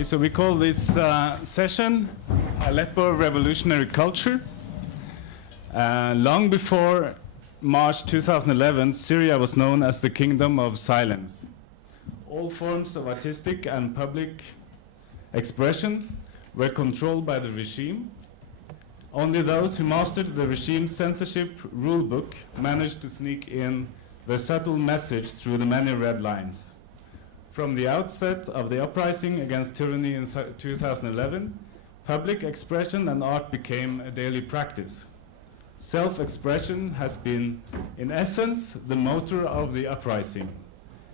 Okay, so we call this session Aleppo Revolutionary Culture. Long before March 2011, Syria was known as the Kingdom of Silence. All forms of artistic and public expression were controlled by the regime. Only those who mastered the regime's censorship rulebook managed to sneak in the subtle message through the many red lines. From the outset of the uprising against tyranny in 2011, public expression and art became a daily practice. Self-expression has been, in essence, the motor of the uprising.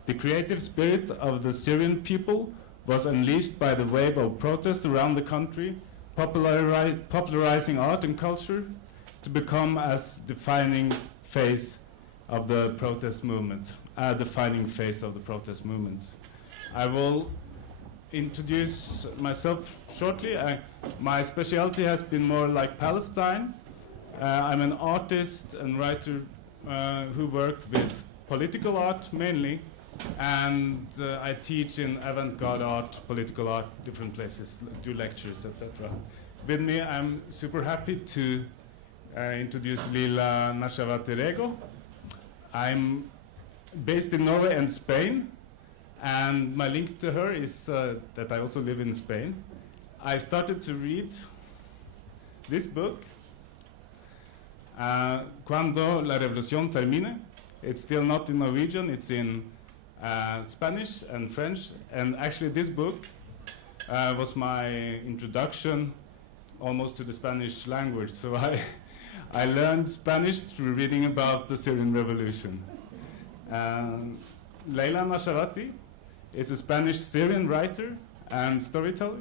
The creative spirit of the Syrian people was unleashed by the wave of protest around the country, popularizing art and culture to become as defining phase of the protest movement, a defining phase of the protest movement. I will introduce myself shortly. My specialty has been more like Palestine. I'm an artist and writer who worked with political art mainly, and I teach in avant-garde art, political art, different places, do lectures, etc. With me, I'm super happy to introduce Leila Nachawati Rego. I'm based in Norway and Spain, and my link to her is that I also live in Spain. I started to read this book, Cuando la Revolución Termine. It's still not in Norwegian, it's in Spanish and French, and actually this book was my introduction almost to the Spanish language. So I learned Spanish through reading about the Syrian Revolution. Leila Nachawati is a Spanish-Syrian writer and storyteller.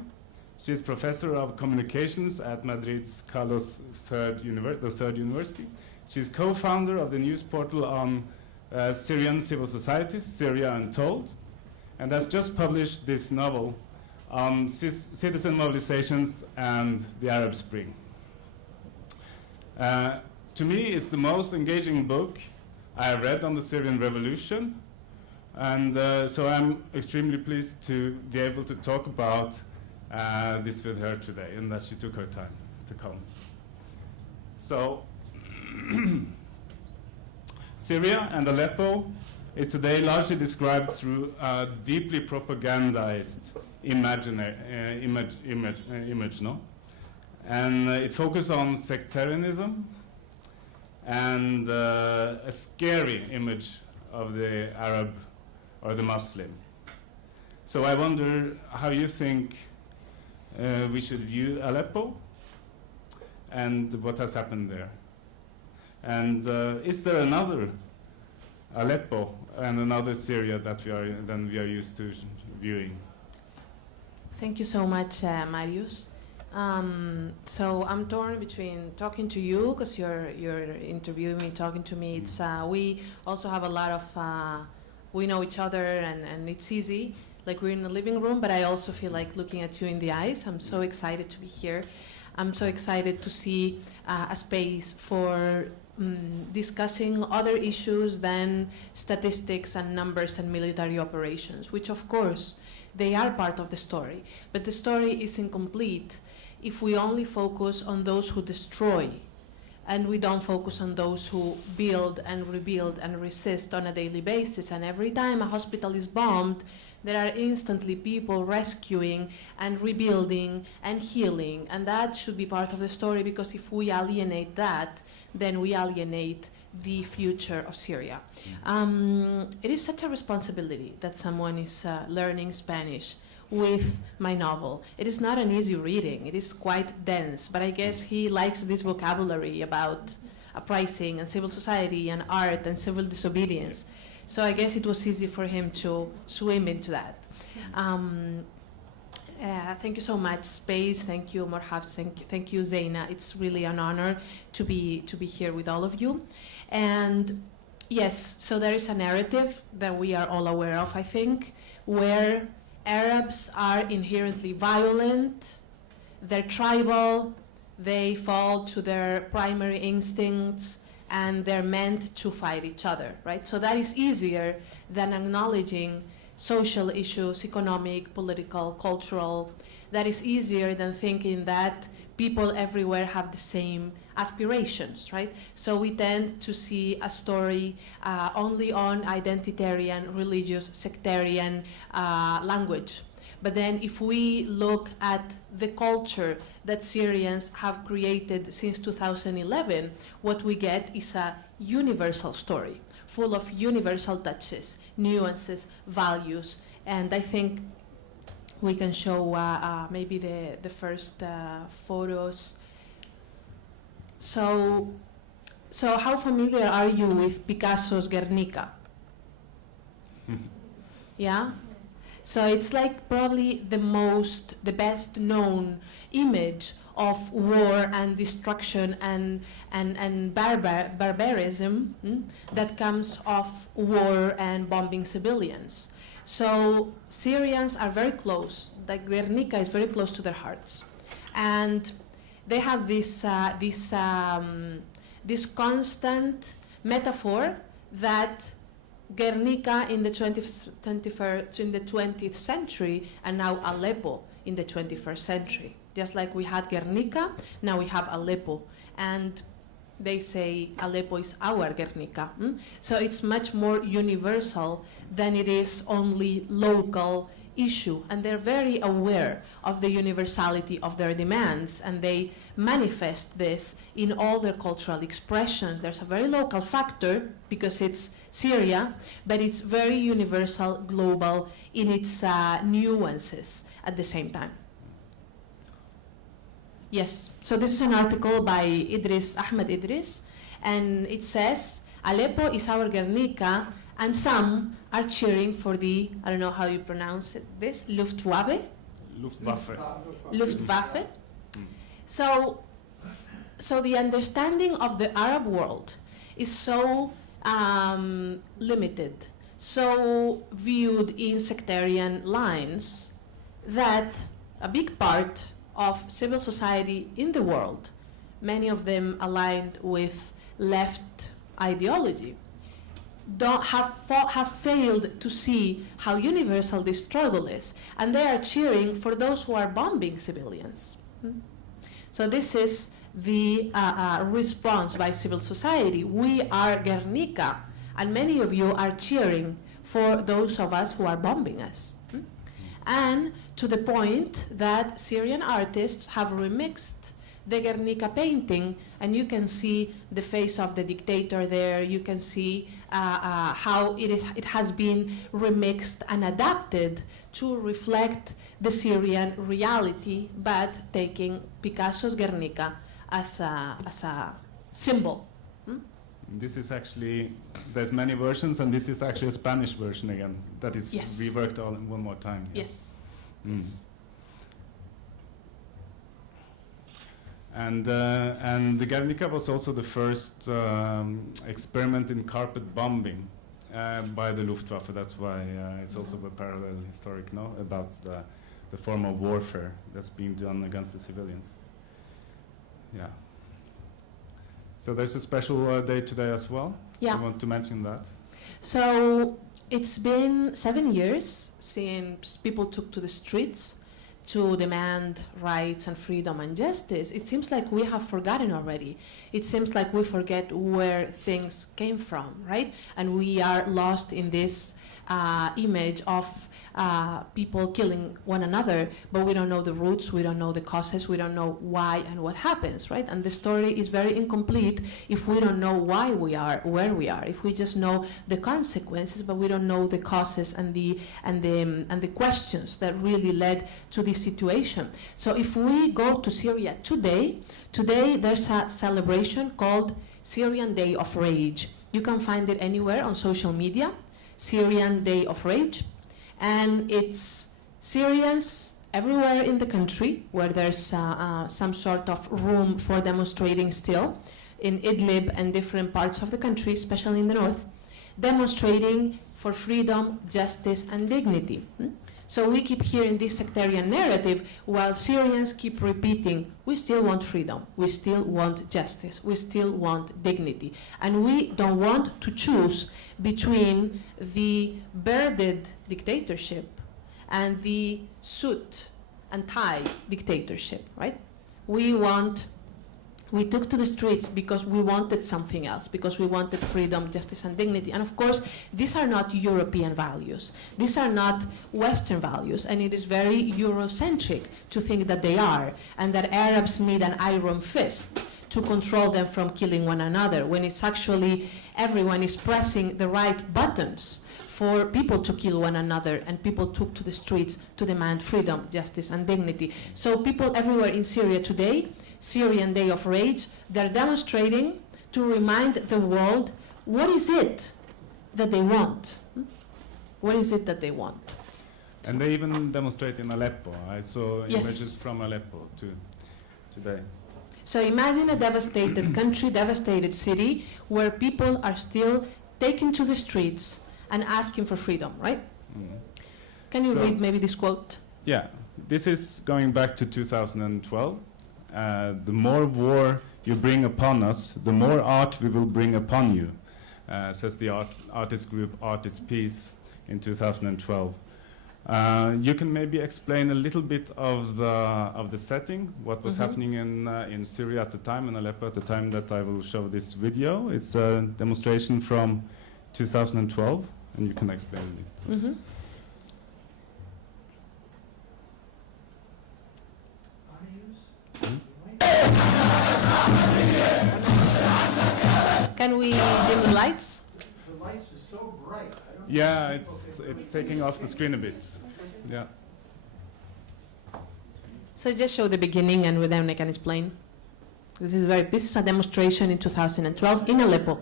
She's professor of communications at Madrid's Carlos III University. She's co-founder of the news portal on Syrian civil societies, Syria Untold, and has just published this novel on citizen mobilizations and the Arab Spring. To me, it's the most engaging book I have read on the Syrian Revolution, and so I'm extremely pleased to be able to talk about this with her today, and that she took her time to come. So, Syria and Aleppo is today largely described through a deeply propagandized image, no? And it focuses on sectarianism and a scary image of the Arab or the Muslim. So I wonder how you think we should view Aleppo and what has happened there. And is there another Aleppo and another Syria that we are used to viewing? Thank you so much, Marius. So I'm torn between talking to you, because you're interviewing me, talking to me. It's we also have a lot of we know each other, and it's easy, like we're in the living room. But I also feel like looking at you in the eyes. I'm so excited to be here. I'm so excited to see a space for discussing other issues than statistics and numbers and military operations, which of course they are part of the story. But the story is incomplete if we only focus on those who destroy, and we don't focus on those who build and rebuild and resist on a daily basis. And every time a hospital is bombed, there are instantly people rescuing and rebuilding and healing. And that should be part of the story, because if we alienate that, then we alienate the future of Syria. It is such a responsibility that someone is learning Spanish with my novel. It is not an easy reading. It is quite dense, but I guess he likes this vocabulary about uprising and civil society and art and civil disobedience. So I guess it was easy for him to swim into that. Thank you so much, Space. Thank you, Morhabs. Thank you, Zaina. It's really an honor to be here with all of you. And yes, so there is a narrative that we are all aware of, I think, where Arabs are inherently violent, they're tribal, they fall to their primary instincts, and they're meant to fight each other, right? So that is easier than acknowledging social issues, economic, political, cultural, that is easier than thinking that people everywhere have the same aspirations, right? So we tend to see a story only on identitarian, religious, sectarian language. But then if we look at the culture that Syrians have created since 2011, what we get is a universal story, full of universal touches, nuances, values, and I think we can show maybe the first photos. So how familiar are you with Picassos Guernica? Yeah? So it's like probably the best known image of war and destruction and barbarism that comes of war and bombing civilians. So Syrians are very close, like Guernica is very close to their hearts. And they have this constant metaphor that Guernica in the 20th century and now Aleppo in the 21st century. Just like we had Guernica, now we have Aleppo. And they say Aleppo is our Guernica. So it's much more universal than it is only local issue. And they're very aware of the universality of their demands, and they manifest this in all their cultural expressions. There's a very local factor because it's Syria, but it's very universal, global in its nuances at the same time. Yes, so this is an article by Ahmed Idris, and it says, Aleppo is our Guernica, and some are cheering for the, I don't know how you pronounce this, Luftwaffe? Luftwaffe. So the understanding of the Arab world is so limited, so viewed in sectarian lines, that a big part of civil society in the world, many of them aligned with left ideology, have failed to see how universal this struggle is, and they are cheering for those who are bombing civilians. So this is the response by civil society. We are Guernica, and many of you are cheering for those of us who are bombing us. And to the point that Syrian artists have remixed the Guernica painting, and you can see the face of the dictator there. You can see how it has been remixed and adapted to reflect the Syrian reality, but taking Picasso's Guernica as a symbol. This is actually, there's many versions, and this is actually a Spanish version again. That is reworked all in one more time. Yes. Yes. And the Guernica was also the first experiment in carpet bombing by the Luftwaffe. That's why it's also a parallel historic, no, about the form of warfare that's being done against the civilians. Yeah. So there's a special day today as well. Yeah. I want to mention that. So it's been 7 years since people took to the streets to demand rights and freedom and justice. It seems like we have forgotten already. It seems like we forget where things came from, right? And we are lost in this image of people killing one another, but we don't know the roots, we don't know the causes, we don't know why and what happens, right? And the story is very incomplete if we don't know why we are where we are. If we just know the consequences, but we don't know the causes and the questions that really led to this situation. So if we go to Syria today there's a celebration called Syrian Day of Rage. You can find it anywhere on social media, Syrian Day of Rage. And it's Syrians everywhere in the country where there's some sort of room for demonstrating still, in Idlib and different parts of the country, especially in the north, demonstrating for freedom, justice, and dignity. So we keep hearing this sectarian narrative while Syrians keep repeating, we still want freedom, we still want justice, we still want dignity. And we don't want to choose between the bearded dictatorship and the suit and tie dictatorship, right? We took to the streets because we wanted something else, because we wanted freedom, justice, and dignity. And of course, these are not European values. These are not Western values, and it is very Eurocentric to think that they are, and that Arabs need an iron fist to control them from killing one another, when it's actually everyone is pressing the right buttons for people to kill one another, and people took to the streets to demand freedom, justice, and dignity. So people everywhere in Syria today, Syrian Day of Rage, they're demonstrating to remind the world, what is it that they want? What is it that they want? And they even demonstrate in Aleppo. I saw Yes. images from Aleppo today. So imagine a devastated country, devastated city, where people are still taking to the streets and asking for freedom, right? Mm. Can you So- read maybe this quote? Yeah, this is going back to 2012. The more war you bring upon us, the more art we will bring upon you, says the artist group Artist Peace in 2012. You can maybe explain a little bit of the setting, what was happening in Syria at the time, in Aleppo at the time that I will show this video. It's a demonstration from 2012, and you can explain it. Mm-hmm. Can we dim the lights? The lights are so bright. I don't Yeah, it's taking off the screen a bit. Yeah. So just show the beginning, and then I can explain. This is a demonstration in 2012 in Aleppo.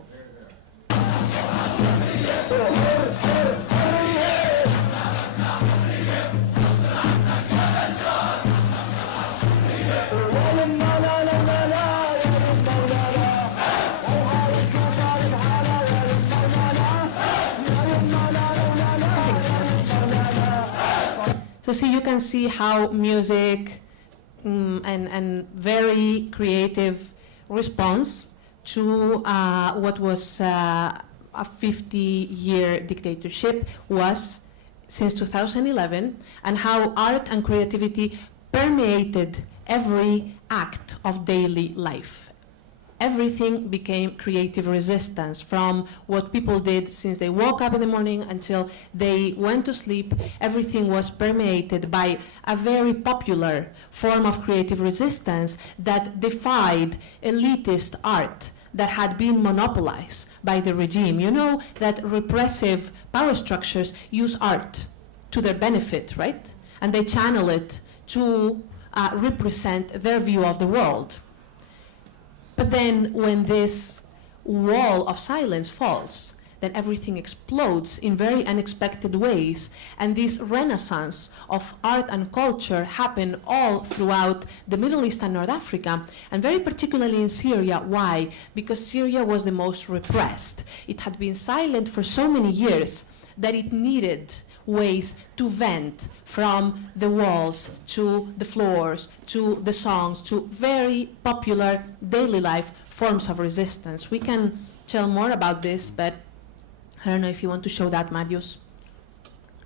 So see, you can see how music and very creative response to what was a 50-year dictatorship was since 2011, and how art and creativity permeated every act of daily life. Everything became creative resistance, from what people did since they woke up in the morning until they went to sleep. Everything was permeated by a very popular form of creative resistance that defied elitist art that had been monopolized by the regime. You know that repressive power structures use art to their benefit, right? And they channel it to represent their view of the world. But then when this wall of silence falls, then everything explodes in very unexpected ways. And this renaissance of art and culture happened all throughout the Middle East and North Africa, and very particularly in Syria. Why? Because Syria was the most repressed. It had been silent for so many years that it needed ways to vent, from the walls to the floors to the songs to very popular daily life forms of resistance. We can tell more about this, but I don't know if you want to show that, Marius.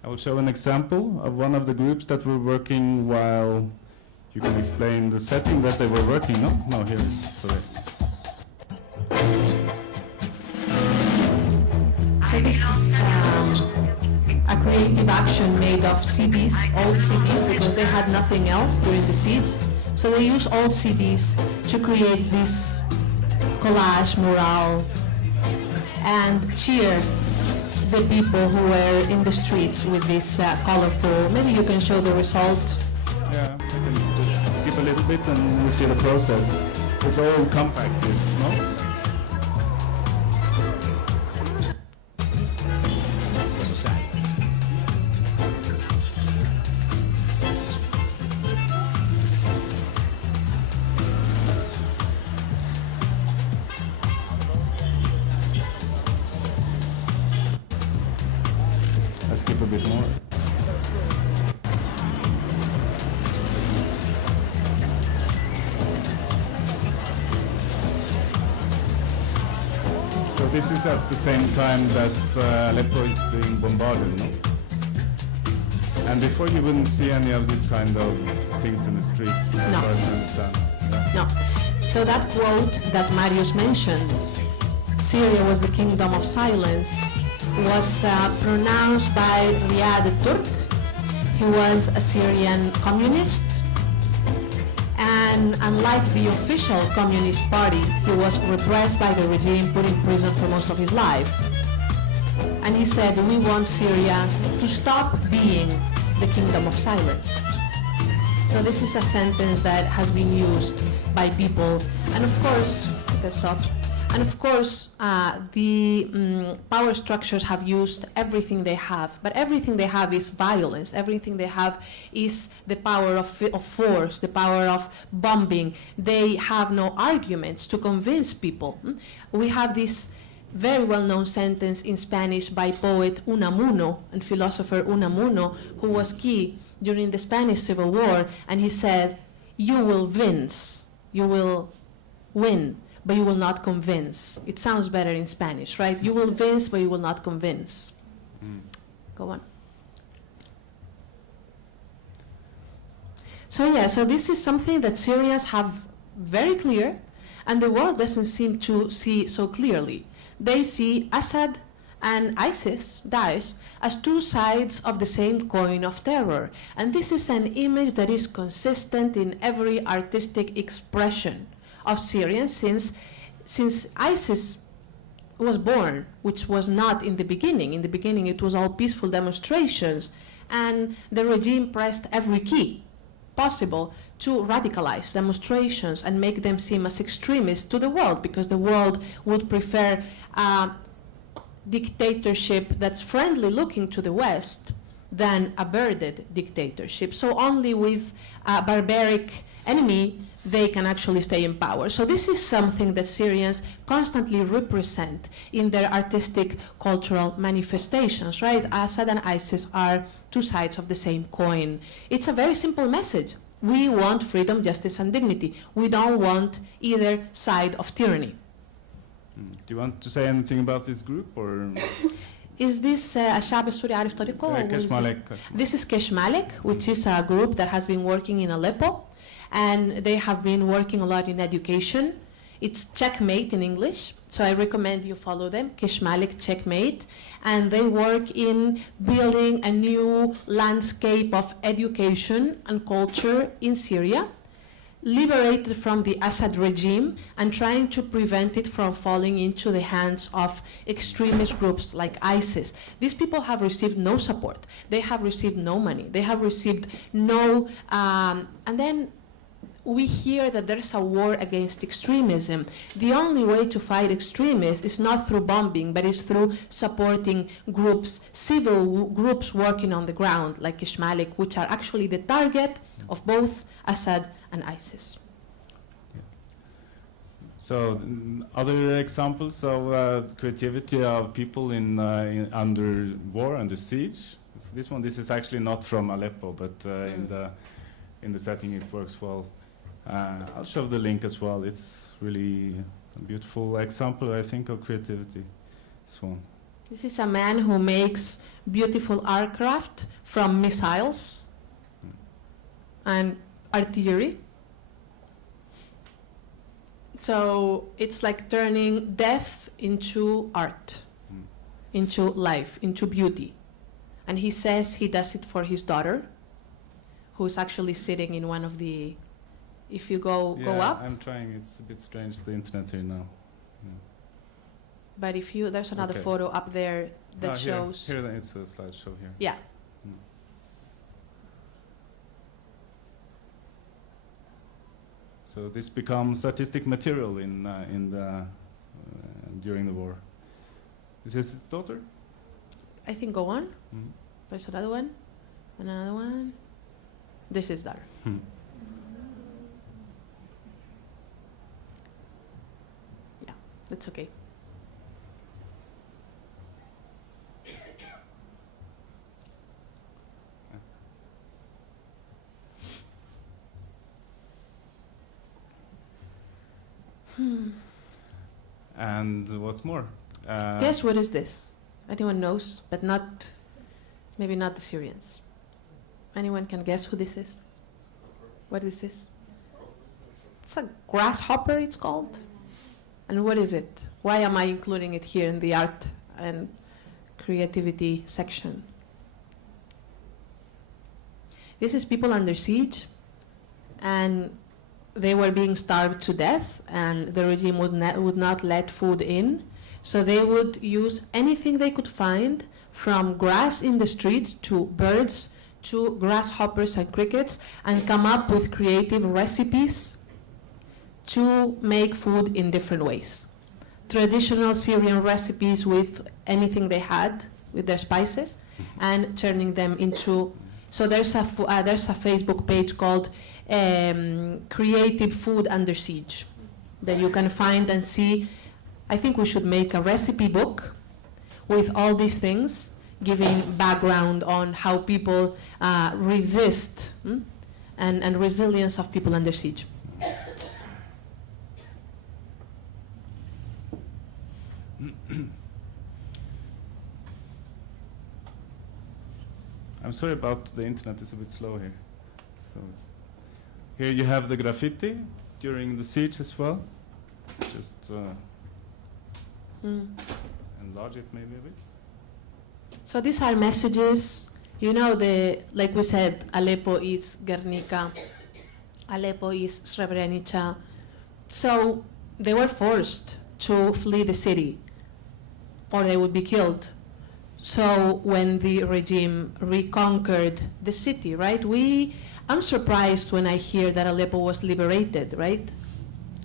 I will show an example of one of the groups that were working while you can explain the setting that they were working on. No, here it is. Sorry. So this is a creative action made of CDs, old CDs, because they had nothing else during the siege. So they used old CDs to create this collage mural and cheer the people who were in the streets with this colorful. Maybe you can show the result. Yeah, I can just skip a little bit and you see the process. It's all compact discs, no? Let's skip a bit more. this is at the same time that Aleppo is being bombarded, no? And before you wouldn't see any of these kind of things in the streets, as No. far as I understand. Yeah. No. So that quote that Marius mentioned, Syria was the kingdom of silence, was pronounced by Riyad Turk. He was a Syrian communist, and unlike the official communist party, he was repressed by the regime, put in prison for most of his life. And he said, we want Syria to stop being the kingdom of silence. So this is a sentence that has been used by people, and of course, and of course, the power structures have used everything they have, but everything they have is violence. Everything they have is the power of force, the power of bombing. They have no arguments to convince people. We have this very well-known sentence in Spanish by poet Unamuno and philosopher Unamuno, who was key during the Spanish Civil War, and he said, you will vince, you will win, but you will not convince. It sounds better in Spanish, right? You will vince, but you will not convince. Go on. So yeah, so this is something that Syrians have very clear, and the world doesn't seem to see so clearly. They see Assad and ISIS, Daesh, as two sides of the same coin of terror. And this is an image that is consistent in every artistic expression of Syrians since ISIS was born, which was not in the beginning. In the beginning, it was all peaceful demonstrations, and the regime pressed every key possible to radicalize demonstrations and make them seem as extremists to the world, because the world would prefer a dictatorship that's friendly looking to the West than a birded dictatorship. So only with a barbaric enemy they can actually stay in power. So this is something that Syrians constantly represent in their artistic, cultural manifestations, right? Assad and ISIS are two sides of the same coin. It's a very simple message. We want freedom, justice, and dignity. We don't want either side of tyranny. Do you want to say anything about this group, or? Is this الشعب السوري عارف طريقه? Keshmalek. This is Keshmalek, which is a group that has been working in Aleppo, and they have been working a lot in education. It's Checkmate in English, so I recommend you follow them, Keshmalek Checkmate, and they work in building a new landscape of education and culture in Syria, liberated from the Assad regime and trying to prevent it from falling into the hands of extremist groups like ISIS. These people have received no support. They have received no money. They have received no, and then we hear that there's a war against extremism. The only way to fight extremists is not through bombing, but is through supporting groups, civil groups working on the ground, like Keshmalek, which are actually the target of both Assad and ISIS. Yeah. So, other examples of creativity of people under war, under siege. So this is actually not from Aleppo, but in the setting it works well. I'll show the link as well. It's really a beautiful example, I think, of creativity. This one. This is a man who makes beautiful aircraft from missiles and artillery. So it's like turning death into art, into life, into beauty. And he says he does it for his daughter, who's actually sitting in one of the, if you go up. I'm trying. It's a bit strange, the internet here now. Yeah. But if you, there's another photo up there that shows. Here it's a slideshow here. Yeah. So this becomes artistic material during the war. This is his daughter? I think go on. There's another one. Another one. This is daughter. Yeah, that's okay. And what's more, Guess what is this? Anyone knows, but not, maybe not the Syrians. Anyone can guess who this is? What this is? It's a grasshopper, it's called. And what is it? Why am I including it here in the art and creativity section? This is people under siege, and they were being starved to death, and the regime would not let food in. So they would use anything they could find, from grass in the street to birds to grasshoppers and crickets, and come up with creative recipes to make food in different ways. Traditional Syrian recipes with anything they had, with their spices, and turning them into. So there's a Facebook page called Creative Food Under Siege that you can find and see. I think we should make a recipe book with all these things, giving background on how people resist and resilience of people under siege. I'm sorry about the internet, it's a bit slow here. So here you have the graffiti during the siege as well. Just enlarge it maybe a bit. So these are messages. You know, like we said, Aleppo is Gernika, Aleppo is Srebrenica. So they were forced to flee the city, or they would be killed. So when the regime reconquered the city, right? I'm surprised when I hear that Aleppo was liberated, right?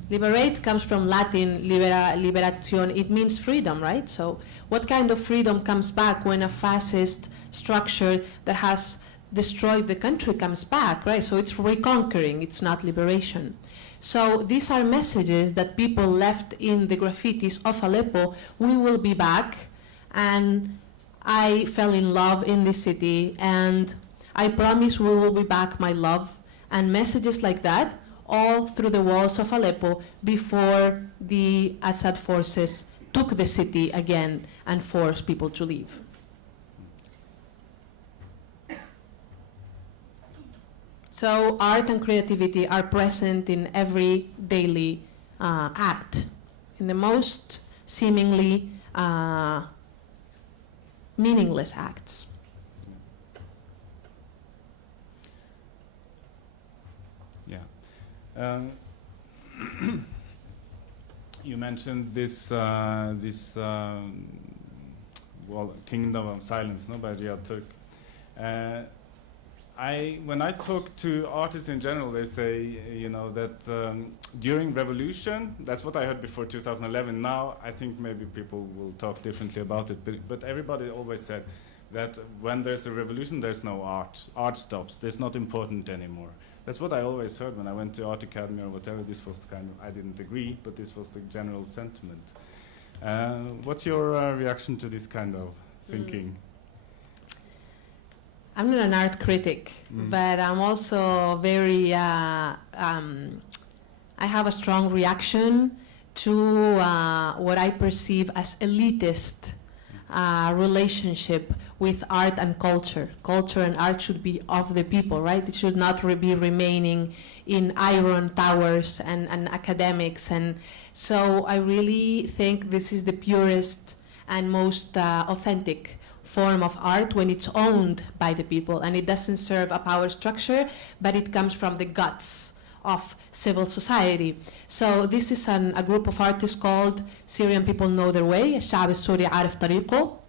Liberate comes from Latin, liberation, it means freedom, right? So what kind of freedom comes back when a fascist structure that has destroyed the country comes back, right? So it's reconquering, it's not liberation. So these are messages that people left in the graffitis of Aleppo. We will be back, and I fell in love in this city, and I promise we will be back, my love. And messages like that all through the walls of Aleppo before the Assad forces took the city again and forced people to leave. So art and creativity are present in every daily act, in the most seemingly meaningless acts. You mentioned this Kingdom of Silence, no, by Riyad Turk. When I talk to artists in general, they say, that during revolution, that's what I heard before 2011. Now I think maybe people will talk differently about it, but everybody always said that when there's a revolution, there's no art. Art stops. It's not important anymore. That's what I always heard when I went to Art Academy or whatever. This was the kind of, I didn't agree, but this was the general sentiment. What's your reaction to this kind of thinking? I'm not an art critic, but I'm also very, I have a strong reaction to what I perceive as elitist relationship with art and culture. Culture and art should be of the people, right? It should not be remaining in iron towers and academics. And so I really think this is the purest and most authentic form of art when it's owned by the people, and it doesn't serve a power structure, but it comes from the guts of civil society. So this is a group of artists called Syrian People Know Their Way, الشعب السوري عارف طريقه,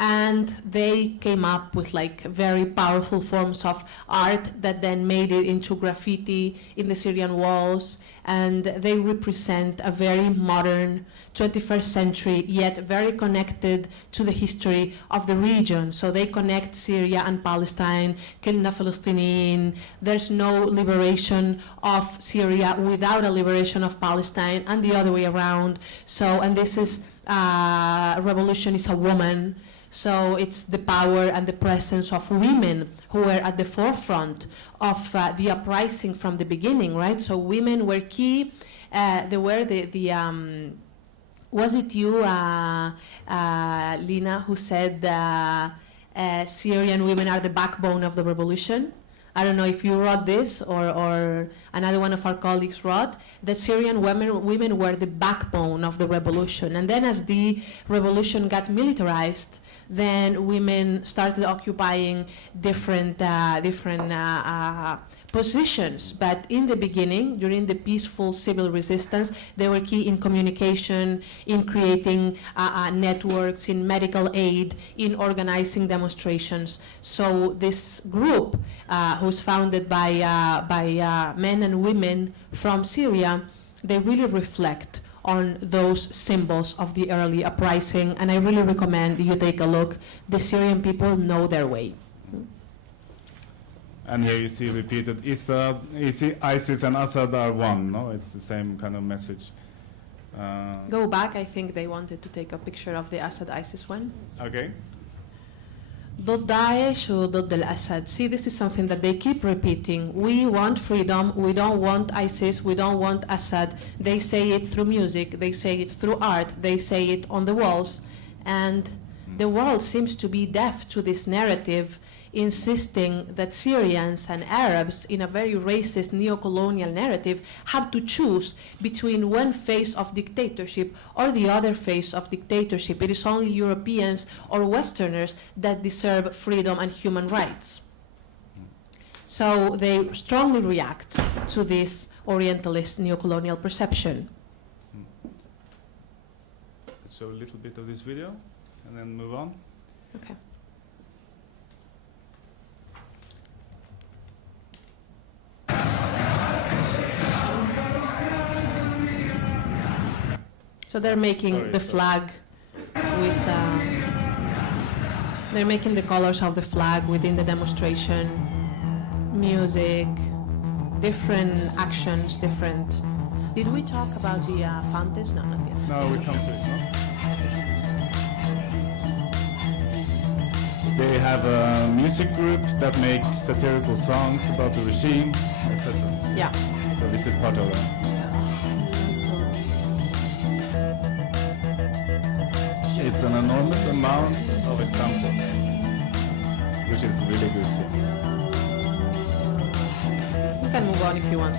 and they came up with like very powerful forms of art that then made it into graffiti in the Syrian walls, and they represent a very modern 21st century, yet very connected to the history of the region. So they connect Syria and Palestine, كلنا فلسطينيين. There's no liberation of Syria without a liberation of Palestine, and the other way around. So, and this is, revolution is a woman. So it's the power and the presence of women who were at the forefront of the uprising from the beginning, right? So women were key. They were the Was it you, Lina, who said Syrian women are the backbone of the revolution? I don't know if you wrote this or another one of our colleagues wrote that Syrian women were the backbone of the revolution. And then as the revolution got militarized, then women started occupying different positions. But in the beginning, during the peaceful civil resistance, they were key in communication, in creating networks, in medical aid, in organizing demonstrations. So this group, who's founded by men and women from Syria, they really reflect on those symbols of the early uprising, and I really recommend you take a look. The Syrian people know their way. And here you see repeated, ISIS and Assad are one, no? It's the same kind of message. Go back, I think they wanted to take a picture of the Assad-ISIS one. Okay. ضد داعش وضد الأسد. See, this is something that they keep repeating. We want freedom, we don't want ISIS, we don't want Assad. They say it through music, they say it through art, they say it on the walls. And the world seems to be deaf to this narrative, insisting that Syrians and Arabs, in a very racist neo-colonial narrative, have to choose between one face of dictatorship or the other face of dictatorship. It is only Europeans or Westerners that deserve freedom and human rights. So they strongly react to this Orientalist neo-colonial perception. Let's show a little bit of this video and then move on. Okay. So they're making the flag with, they're making the colors of the flag within the demonstration, music, different actions, different. Did we talk about the fountains? No, not yet. No, we come to it, no? They have a music group that makes satirical songs about the regime, etc. Yeah. So this is part of that. It's an enormous amount of examples, which is really good to see. You can move on if you want.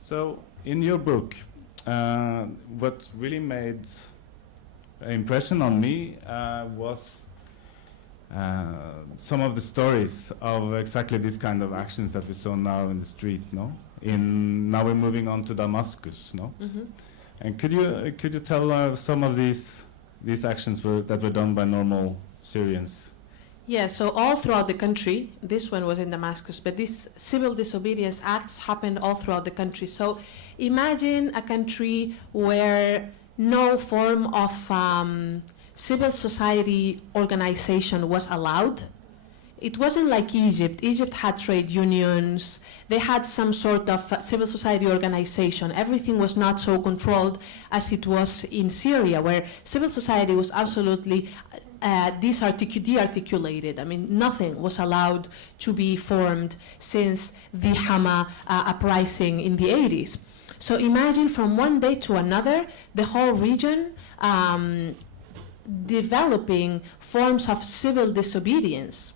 So, in your book, what really made an impression on me was some of the stories of exactly this kind of actions that we saw now in the street, no? Now we're moving on to Damascus, no? Mm-hmm. And could you tell some of these actions that were done by normal Syrians? Yeah, so all throughout the country, this one was in Damascus, but these civil disobedience acts happened all throughout the country. So imagine a country where no form of civil society organization was allowed. It wasn't like Egypt. Egypt had trade unions. They had some sort of civil society organization. Everything was not so controlled as it was in Syria, where civil society was absolutely de-articulated. I mean, nothing was allowed to be formed since the Hama uprising in the 80s. So imagine from one day to another, the whole region developing forms of civil disobedience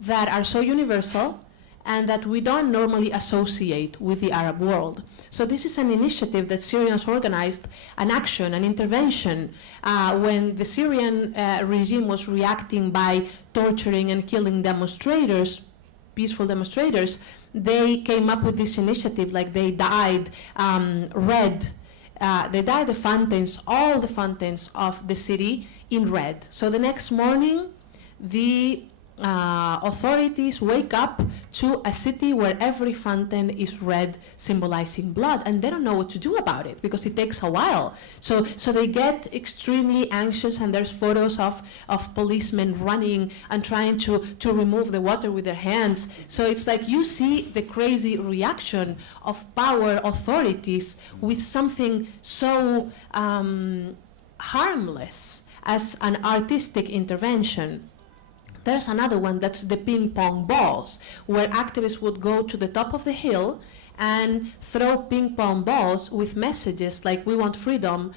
that are so universal and that we don't normally associate with the Arab world. So this is an initiative that Syrians organized, an action, an intervention, when the Syrian regime was reacting by torturing and killing demonstrators, peaceful demonstrators. They came up with this initiative, like they dyed red. They dyed the fountains, all the fountains of the city in red. So the next morning, the authorities wake up to a city where every fountain is red, symbolizing blood, and they don't know what to do about it because it takes a while. So they get extremely anxious, and there's photos of policemen running and trying to remove the water with their hands. So it's like you see the crazy reaction of power authorities with something so harmless as an artistic intervention. There's another one that's the ping pong balls, where activists would go to the top of the hill and throw ping pong balls with messages like, we want freedom,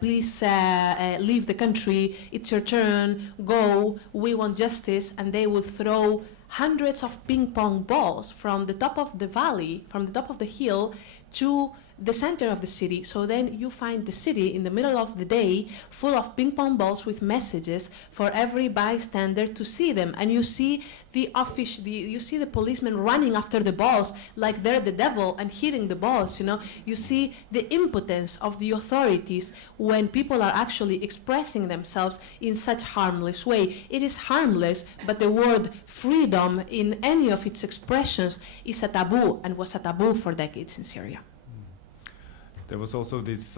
please leave the country, it's your turn, go, we want justice, and they would throw hundreds of ping pong balls from the top of the valley, from the top of the hill, to the center of the city. So then you find the city in the middle of the day full of ping pong balls with messages for every bystander to see them. And you see you see the policemen running after the balls like they're the devil and hitting the balls, you know. You see the impotence of the authorities when people are actually expressing themselves in such harmless way. It is harmless, but the word freedom in any of its expressions is a taboo, and was a taboo for decades in Syria. There was also this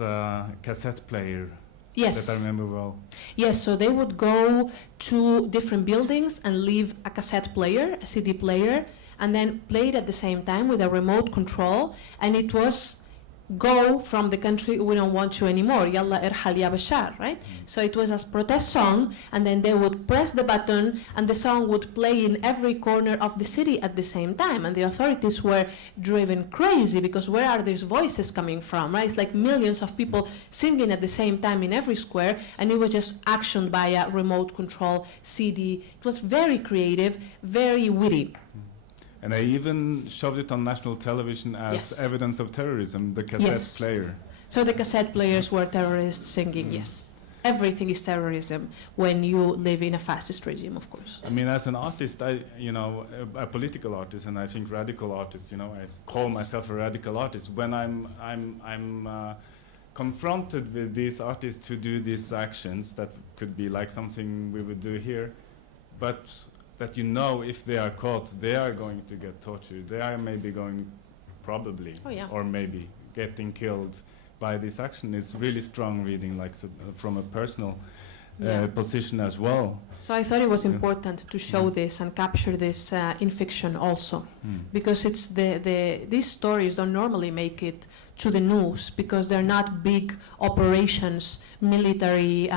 cassette player. Yes. That I remember well. Yes, so they would go to different buildings and leave a cassette player, a CD player, and then play it at the same time with a remote control, and it was, go from the country, we don't want you anymore, Yalla irhal ya Bashar, right? So it was a protest song, and then they would press the button, and the song would play in every corner of the city at the same time, and the authorities were driven crazy, because where are these voices coming from, right? It's like millions of people singing at the same time in every square, and it was just actioned by a remote control CD. It was very creative, very witty. And they even showed it on national television as Yes. evidence of terrorism, the cassette Yes. player. So the cassette players were terrorists singing, yes. Everything is terrorism when you live in a fascist regime, of course. I mean, as an artist, a political artist, and I think radical artist, I call myself a radical artist. When I'm confronted with these artists who do these actions, that could be like something we would do here, but that if they are caught, they are going to get tortured. They are maybe going, probably, or maybe getting killed by this action. It's really strong reading, like from a personal position as well. So I thought it was important to show this and capture this in fiction also, because it's these stories don't normally make it to the news because they're not big operations, military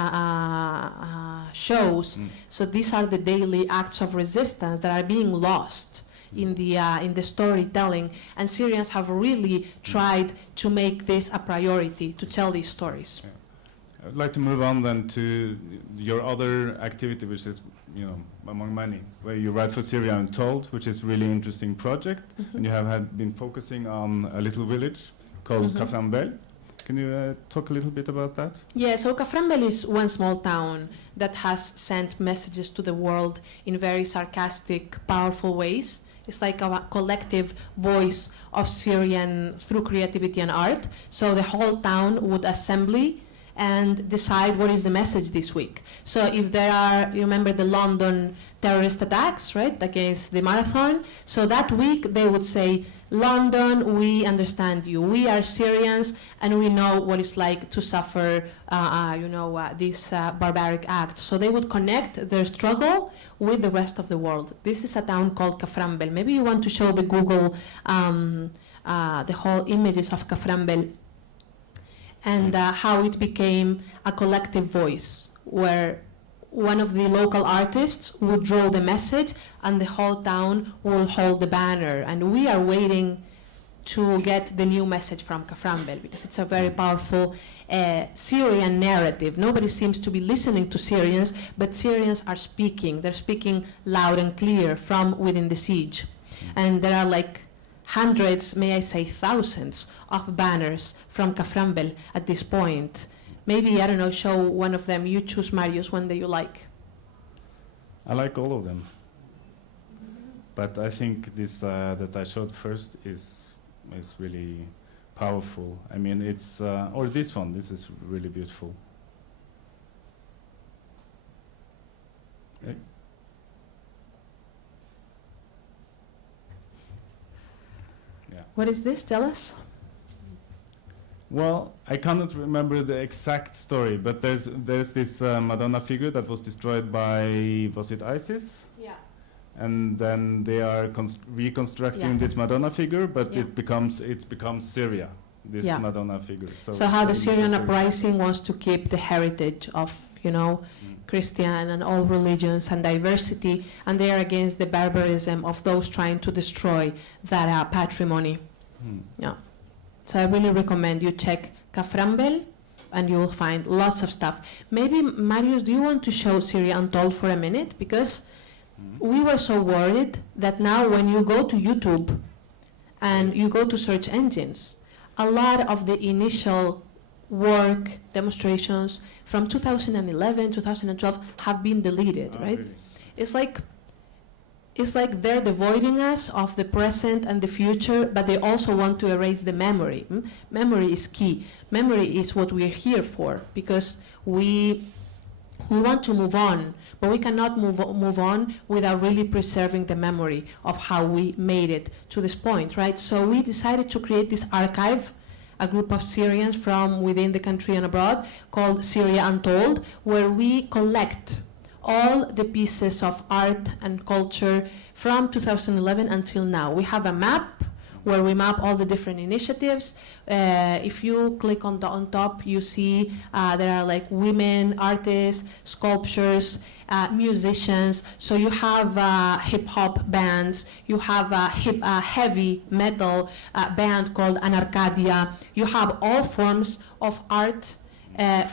shows. So these are the daily acts of resistance that are being lost in the storytelling, and Syrians have really tried to make this a priority, to tell these stories. Yeah. I'd like to move on then to your other activity, which is, among many, where you write for Syria Untold, which is a really interesting project, and you have been focusing on a little village called CAF Ramban. Can you talk a little bit about that? Yeah, so CAF Ramban is one small town that has sent messages to the world in very sarcastic, powerful ways. It's like a collective voice of Syrian through creativity and art. So the whole town would assemble and decide what is the message this week. So if there are, you remember the London terrorist attacks, right, against the marathon? So that week they would say, London, we understand you. We are Syrians, and we know what it's like to suffer, this barbaric act. So they would connect their struggle with the rest of the world. This is a town called CAF Ramban. Maybe you want to show the Google, the whole images of CAF Ramban, and how it became a collective voice, where one of the local artists would draw the message and the whole town will hold the banner. And we are waiting to get the new message from CAF Ramban, because it's a very powerful Syrian narrative. Nobody seems to be listening to Syrians, but Syrians are speaking. They're speaking loud and clear from within the siege. And there are like hundreds, may I say thousands, of banners from CAF Ramban at this point. Maybe, I don't know, show one of them. You choose, Marius, one that you like. I like all of them. But I think this that I showed first is really powerful. I mean, it's, or this one, this is really beautiful. Okay. Yeah. What is this? Tell us. Well, I cannot remember the exact story, but there's this Madonna figure that was destroyed by, was it ISIS? Yeah. And then they are reconstructing this Madonna figure, but Yeah. it becomes Syria. this Yeah. Madonna figure. So how the it's Syrian interesting. uprising wants to keep the heritage of, you know, Christian and all religions and diversity, and they are against the barbarism of those trying to destroy that patrimony. Yeah. So I really recommend you check CAF Ramban, and you will find lots of stuff. Maybe, Marius, do you want to show Syria Untold for a minute? Because we were so worried that now when you go to YouTube and you go to search engines, a lot of the initial work, demonstrations from 2011, 2012 have been deleted, right? Really? It's like they're devoiding us of the present and the future, but they also want to erase the memory. Memory is key. Memory is what we're here for, because we want to move on, but we cannot move on without really preserving the memory of how we made it to this point, right? So we decided to create this archive, a group of Syrians from within the country and abroad, called Syria Untold, where we collect all the pieces of art and culture from 2011 until now. We have a map where we map all the different initiatives. If you click on top, you see there are like women, artists, sculptures, musicians. So you have hip-hop bands, you have a heavy metal band called Anarcadia. You have all forms of art,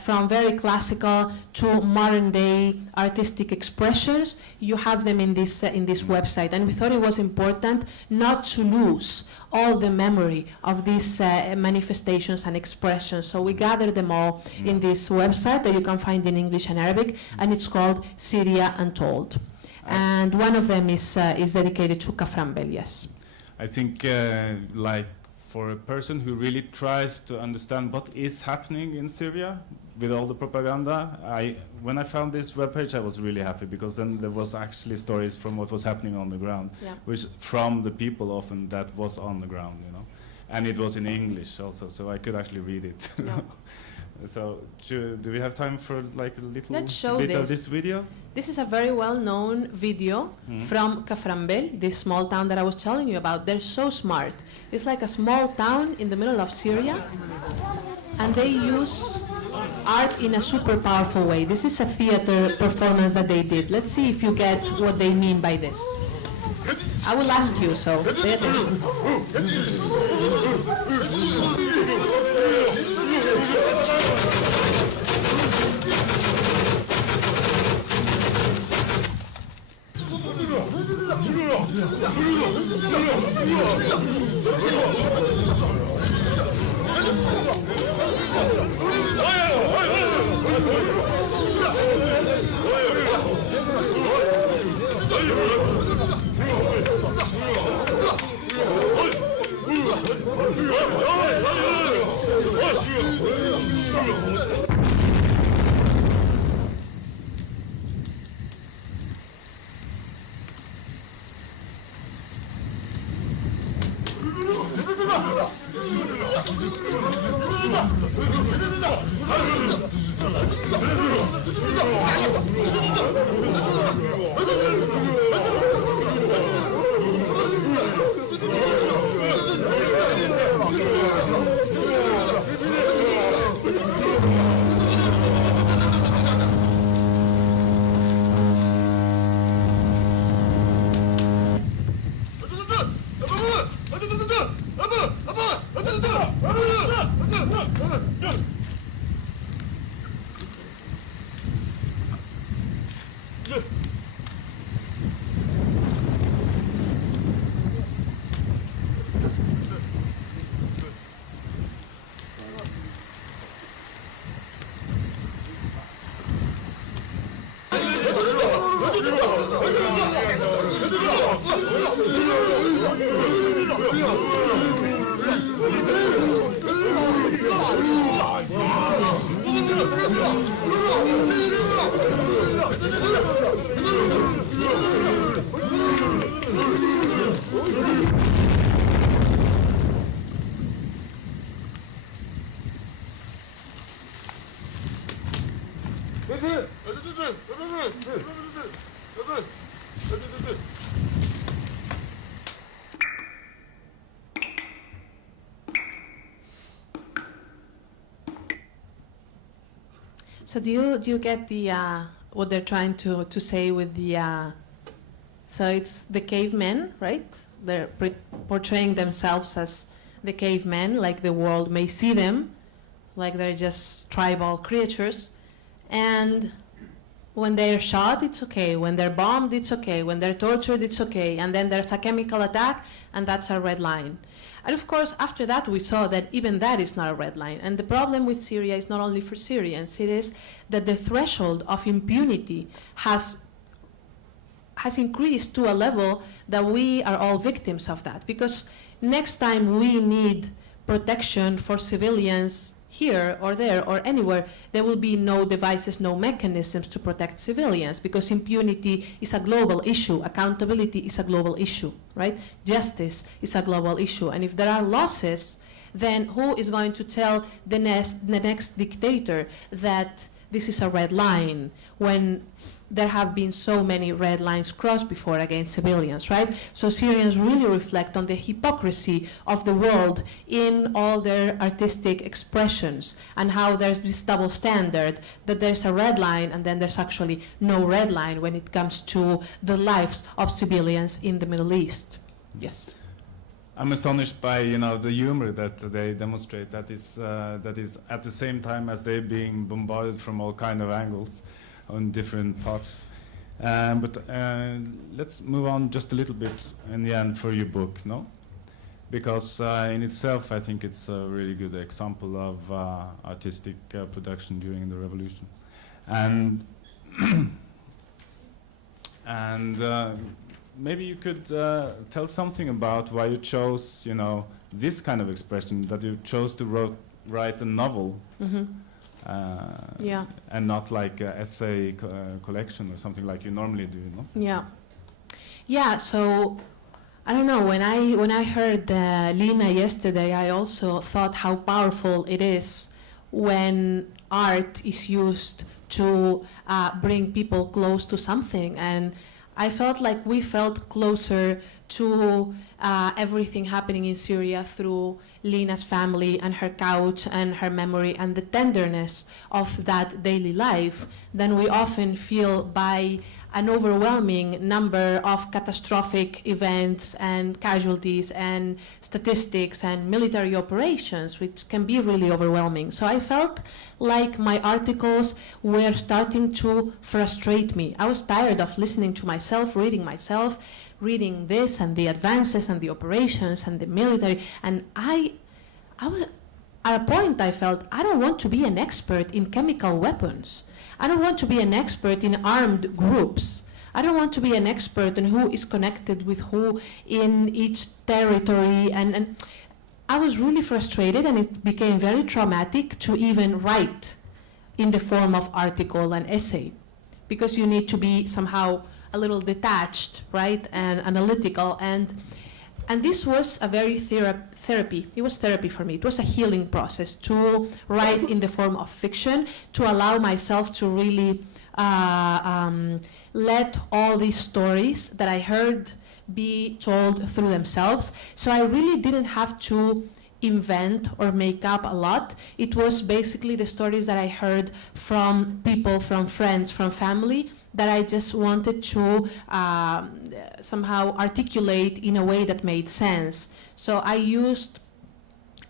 from very classical to modern day artistic expressions. You have them in this website, and we thought it was important not to lose all the memory of these manifestations and expressions. So we gathered them all in this website that you can find in English and Arabic, and it's called Syria Untold. And one of them is dedicated to CAF Ramban, yes. I think like for a person who really tries to understand what is happening in Syria with all the propaganda, when I found this webpage, I was really happy, because then there was actually stories from what was happening on the ground, Yeah. which from the people often that was on the ground, you know, and it was in English also, so I could actually read it. you Yeah. know. So do we have time for like a little Let's show bit of this. this video? This is a very well-known video from CAF Ramban, this small town that I was telling you about. They're so smart. It's like a small town in the middle of Syria, and they use art in a super powerful way. This is a theater performance that they did. Let's see if you get what they mean by this. I will ask you, so pay attention. So do you get the what they're trying to say with the so it's the cavemen, right? They're portraying themselves as the cavemen, like the world may see them, like they're just tribal creatures. And when they're shot, it's okay. When they're bombed, it's okay. When they're tortured, it's okay. And then there's a chemical attack, and that's a red line. And of course, after that, we saw that even that is not a red line. And the problem with Syria is not only for Syrians, it is that the threshold of impunity has increased to a level that we are all victims of that. Because next time we need protection for civilians here or there or anywhere, there will be no devices, no mechanisms to protect civilians, because impunity is a global issue, accountability is a global issue, right? Justice is a global issue, and if there are losses, then who is going to tell the next dictator that this is a red line when there have been so many red lines crossed before against civilians, right? So Syrians really reflect on the hypocrisy of the world in all their artistic expressions, and how there's this double standard, that there's a red line and then there's actually no red line when it comes to the lives of civilians in the Middle East. Yes. I'm astonished by the humor that they demonstrate. That is at the same time as they're being bombarded from all kind of angles on different parts. But let's move on just a little bit in the end for your book, no? Because in itself, I think it's a really good example of artistic production during the revolution, and maybe you could tell something about why you chose, this kind of expression, that you chose to write a novel. Mm-hmm. Yeah. And not like an essay collection or something like you normally do, no? Yeah. Yeah, so I don't know, when I heard Lina yesterday, I also thought how powerful it is when art is used to bring people close to something. And I felt like we felt closer to everything happening in Syria through Lina's family and her couch and her memory and the tenderness of that daily life than we often feel by an overwhelming number of catastrophic events and casualties and statistics and military operations, which can be really overwhelming. So I felt like my articles were starting to frustrate me. I was tired of listening to myself, reading this and the advances and the operations and the military, and I was, at a point I felt, I don't want to be an expert in chemical weapons. I don't want to be an expert in armed groups. I don't want to be an expert in who is connected with who in each territory, and I was really frustrated, and it became very traumatic to even write in the form of article and essay, because you need to be somehow a little detached, right, and analytical, and this was a very therapy. It was therapy for me. It was a healing process to write in the form of fiction, to allow myself to really let all these stories that I heard be told through themselves. So I really didn't have to invent or make up a lot. It was basically the stories that I heard from people, from friends, from family, that I just wanted to somehow articulate in a way that made sense. So I used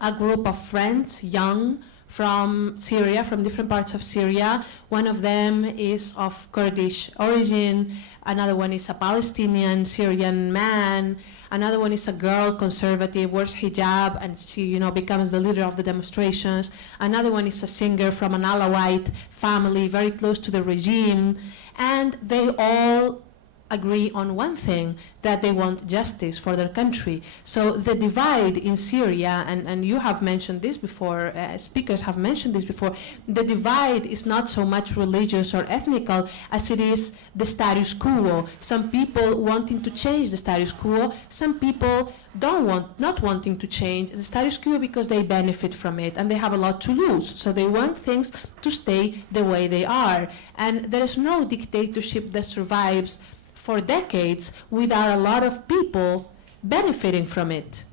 a group of friends, young, from Syria, from different parts of Syria. One of them is of Kurdish origin, another one is a Palestinian Syrian man, another one is a girl, conservative, wears hijab, and she becomes the leader of the demonstrations. Another one is a singer from an Alawite family, very close to the regime. And they all agree on one thing, that they want justice for their country. So the divide in Syria, and you have mentioned this before, speakers have mentioned this before, the divide is not so much religious or ethnical as it is the status quo. Some people wanting to change the status quo, some people not wanting to change the status quo because they benefit from it and they have a lot to lose. So they want things to stay the way they are. And there is no dictatorship that survives for decades without a lot of people benefiting from it.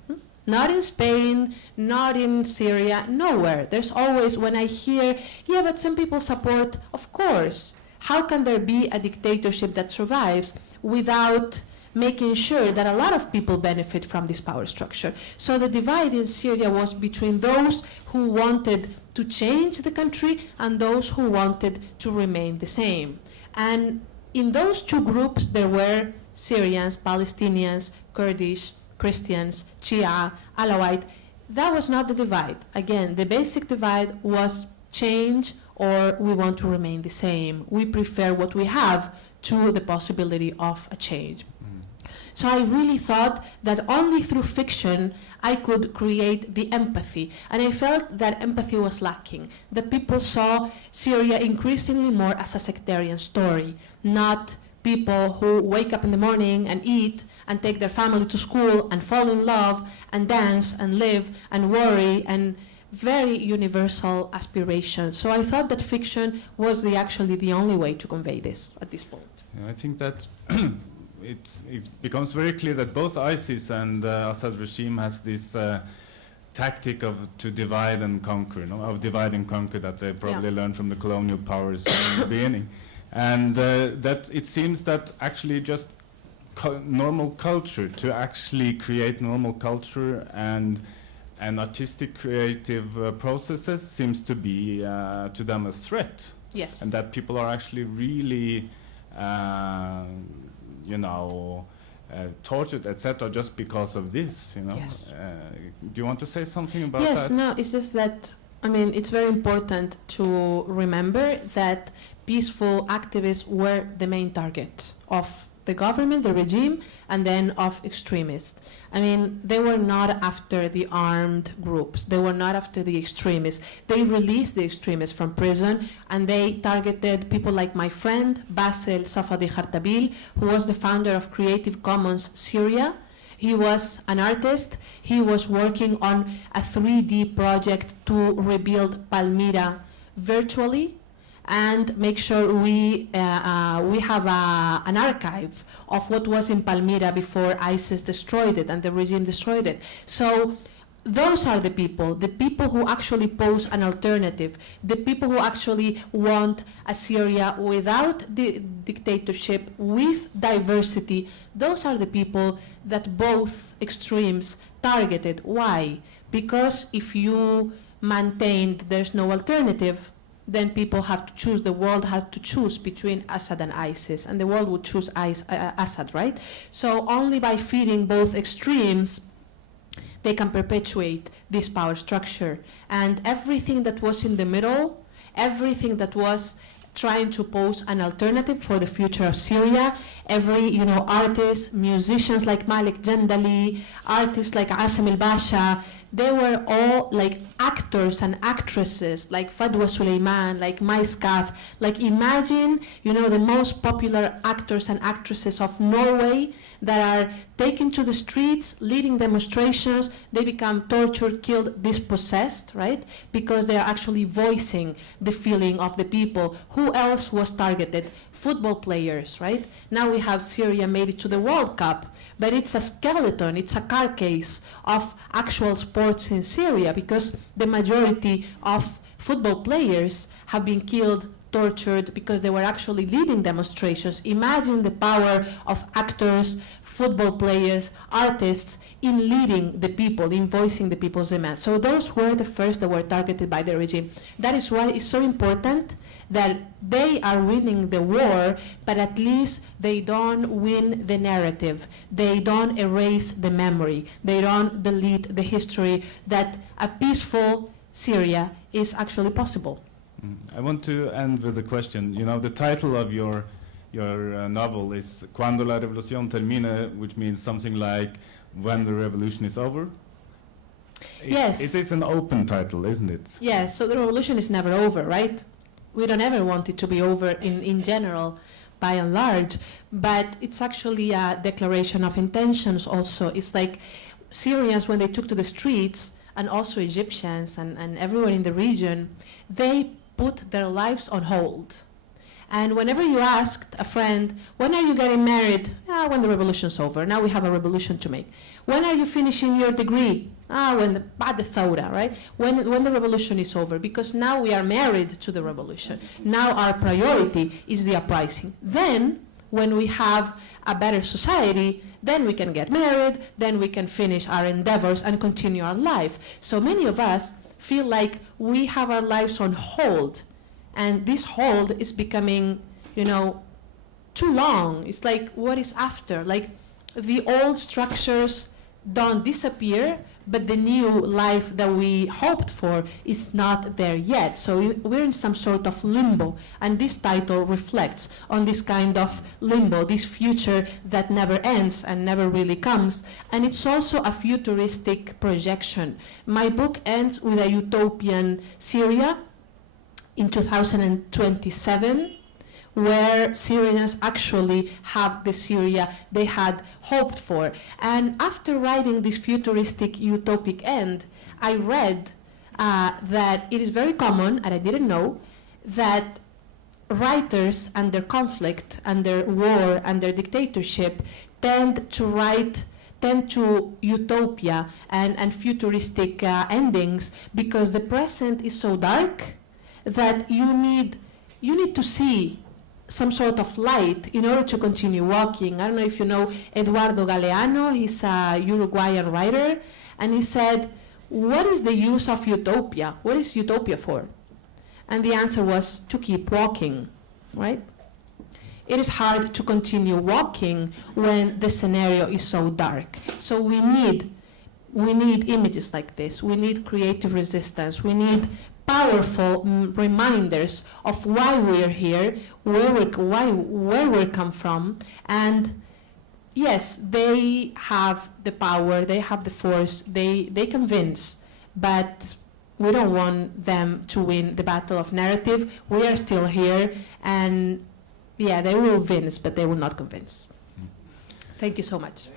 Not in Spain, not in Syria, nowhere. There's always, when I hear, yeah, but some people support, of course. How can there be a dictatorship that survives without making sure that a lot of people benefit from this power structure? So the divide in Syria was between those who wanted to change the country and those who wanted to remain the same. And in those two groups, there were Syrians, Palestinians, Kurdish, Christians, Shia, Alawite. That was not the divide. Again, the basic divide was change or we want to remain the same. We prefer what we have to the possibility of a change. So I really thought that only through fiction I could create the empathy. And I felt that empathy was lacking, that people saw Syria increasingly more as a sectarian story, not people who wake up in the morning and eat and take their family to school and fall in love and dance and live and worry and very universal aspirations. So I thought that fiction was actually the only way to convey this at this point. Yeah, I think that it becomes very clear that both ISIS and Assad regime has this tactic to divide and conquer, of divide and conquer that they probably learned from the colonial powers in the beginning. And that it seems that actually just normal culture, to actually create normal culture and artistic creative processes seems to be to them a threat. Yes. And that people are actually really tortured, etc., just because of this, Yes. Do you want to say something about that? Yes, no, it's just that, it's very important to remember that peaceful activists were the main target of the government, the regime, and then of extremists. They were not after the armed groups. They were not after the extremists. They released the extremists from prison, and they targeted people like my friend, Basel Safadi Khartabil, who was the founder of Creative Commons Syria. He was an artist. He was working on a 3D project to rebuild Palmyra virtually and make sure we have an archive of what was in Palmyra before ISIS destroyed it and the regime destroyed it. So those are the people who actually pose an alternative, the people who actually want a Syria without the dictatorship, with diversity. Those are the people that both extremes targeted. Why? Because if you maintained there's no alternative, then people have to choose, the world has to choose between Assad and ISIS, and the world would choose Assad, right? So only by feeding both extremes, they can perpetuate this power structure. And everything that was in the middle, everything that was trying to pose an alternative for the future of Syria, every artists, musicians like Malik Jandali, artists like Asim el-Basha, they were all like actors and actresses like Fadwa Suleiman, like Maiskaf. Like imagine, the most popular actors and actresses of Norway that are taken to the streets, leading demonstrations. They become tortured, killed, dispossessed, right? Because they are actually voicing the feeling of the people. Who else was targeted? Football players, right? Now we have Syria made it to the World Cup, but it's a skeleton, it's a carcass of actual sports in Syria, because the majority of football players have been killed, tortured, because they were actually leading demonstrations. Imagine the power of actors, football players, artists in leading the people, in voicing the people's demands. So those were the first that were targeted by the regime. That is why it's so important that they are winning the war, but at least they don't win the narrative. They don't erase the memory. They don't delete the history that a peaceful Syria is actually possible. I want to end with a question. The title of your novel is Cuando la revolución termine, which means something like when the revolution is over. Yes. It is an open title, isn't it? Yes, so the revolution is never over, right? We don't ever want it to be over in general, by and large, but it's actually a declaration of intentions also. It's like Syrians, when they took to the streets, and also Egyptians and everyone in the region, they put their lives on hold. And whenever you asked a friend, when are you getting married? When the revolution's over. Now we have a revolution to make. When are you finishing your degree? When the thawra, right? When the revolution is over, because now we are married to the revolution. Now our priority is the uprising. Then, when we have a better society, then we can get married, then we can finish our endeavors and continue our life. So many of us feel like we have our lives on hold, and this hold is becoming, too long. It's like, what is after? Like, the old structures don't disappear, but the new life that we hoped for is not there yet. So we're in some sort of limbo, and this title reflects on this kind of limbo, this future that never ends and never really comes. And it's also a futuristic projection. My book ends with a utopian Syria in 2027, where Syrians actually have the Syria they had hoped for. And after writing this futuristic utopic end, I read that it is very common, and I didn't know, that writers under conflict, under war, under dictatorship, tend to utopia and futuristic endings, because the present is so dark that you need to see some sort of light in order to continue walking. I don't know if you know Eduardo Galeano. He's a Uruguayan writer, and he said, what is the use of utopia? What is utopia for? And the answer was to keep walking, right? It is hard to continue walking when the scenario is so dark. So we need images like this. We need creative resistance. We need powerful reminders of why we're here, where we come from. And yes, they have the power, they have the force, they convince, but we don't want them to win the battle of narrative. We are still here, and yeah, they will win, but they will not convince. Thank you so much.